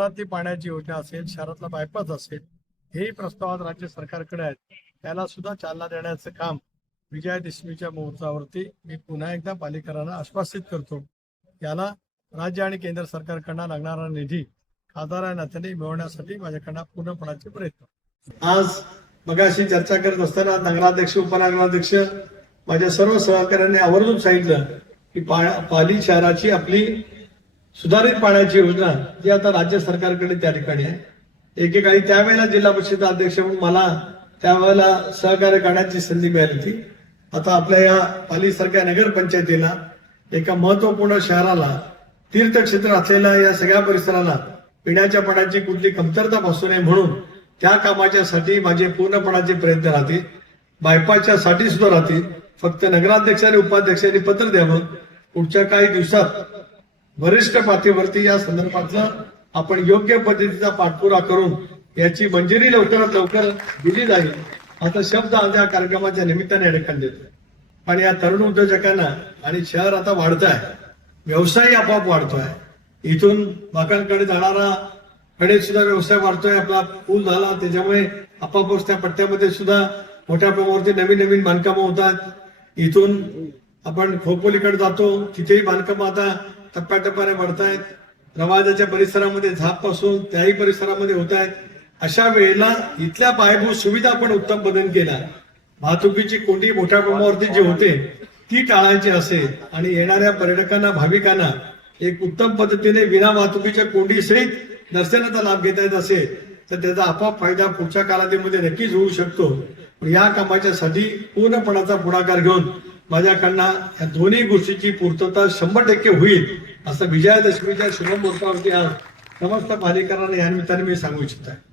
शहरातली पाण्याची योजना असेल शहरातला बायपास असेल हेही प्रस्तावात राज्य सरकारकडे आहेत. त्याला सुद्धा चालना देण्याचं काम विजयादशमीच्या मुहूर्तावरती मी पुन्हा एकदा पालिकरांना आश्वासित करतो. याला राज्य आणि केंद्र सरकारकडनं लागणारा निधी खासदार नात्याने मिळवण्यासाठी माझ्याकडनं पूर्णपणाचे प्रयत्न. आज मगाशी चर्चा करत असताना नगराध्यक्ष उपनगराध्यक्ष माझ्या सर्व सहकाऱ्यांनी आवर्जून सांगितलं की पा- पाली शहराची आपली सुधारित पाण्याची योजना जी आता राज्य सरकारकडे त्या ठिकाणी आहे. एकेकाळी त्यावेळेला जिल्हा परिषद अध्यक्ष म्हणून मला त्यावेळेला सहकार्य करण्याची संधी मिळाली होती. आता आपल्या या पालीसारख्या नगरपंचायतीला एका महत्त्वपूर्ण शहराला तीर्थक्षेत्र असलेल्या या सगळ्या परिसराला पिण्याच्या पाण्याची कुठली कमतरता भासू नये म्हणून त्या कामाच्यासाठी माझे पूर्णपणाचे प्रयत्न राहतील. बायपासच्या साठी सुद्धा राहतील. फक्त नगराध्यक्ष आणि उपाध्यक्षांनी पत्र द्यावं. पुढच्या काही दिवसात वरिष्ठ पातळीवरती या संदर्भातला आपण योग्य पद्धतीचा पाठपुरा करून याची मंजुरी लवकरात लवकर दिली जाईल. आता शब्द आज या कार्यक्रमाच्या निमित्ताने अडकण देतो. पण या तरुण उद्योजकांना आणि शहर आता वाढत आहे व्यवसाय आपोआप वाढतोय. इथून बाकांकडे जाणारा कडे सुद्धा व्यवसाय वाढतोय. आपला पूल झाला त्याच्यामुळे आपापच त्या पट्ट्यामध्ये सुद्धा मोठ्या प्रमाणावरती नवीन नवीन बांधकामं होतात. इथून आपण खोपोलीकडे जातो तिथेही बांधकामं आता टप्प्याटप्प्याने वाढतायत. रवाजाच्या परिसरामध्ये झापपासून त्याही परिसरामध्ये होत आहेत अशा वेळेला इथल्या पायाभूत सुविधा आपण उत्तम बदल केला. वाहतुकीची कोंडी मोठ्या प्रमाणावरती जी होते ती टाळायची असेल आणि येणाऱ्या पर्यटकांना भाविकांना एक उत्तम पद्धतीने विना वाहतुकीच्या कोंडीसहित दर्शनाचा लाभ घेता येत असेल तर त्याचा आपोआप फायदा पुढच्या कालावधीमध्ये नक्कीच होऊ शकतो. या या कामाच्यासाठी पूर्णपणाचा पुढाकार घेऊन माझ्याकडनं या दोन्ही गोष्टीची पूर्तता शंभर टक्के होईल असं विजयादशमीच्या शुभमुहूर्तावरती आज समस्त पालिकांना या निमित्ताने मी सांगू इच्छित. आहे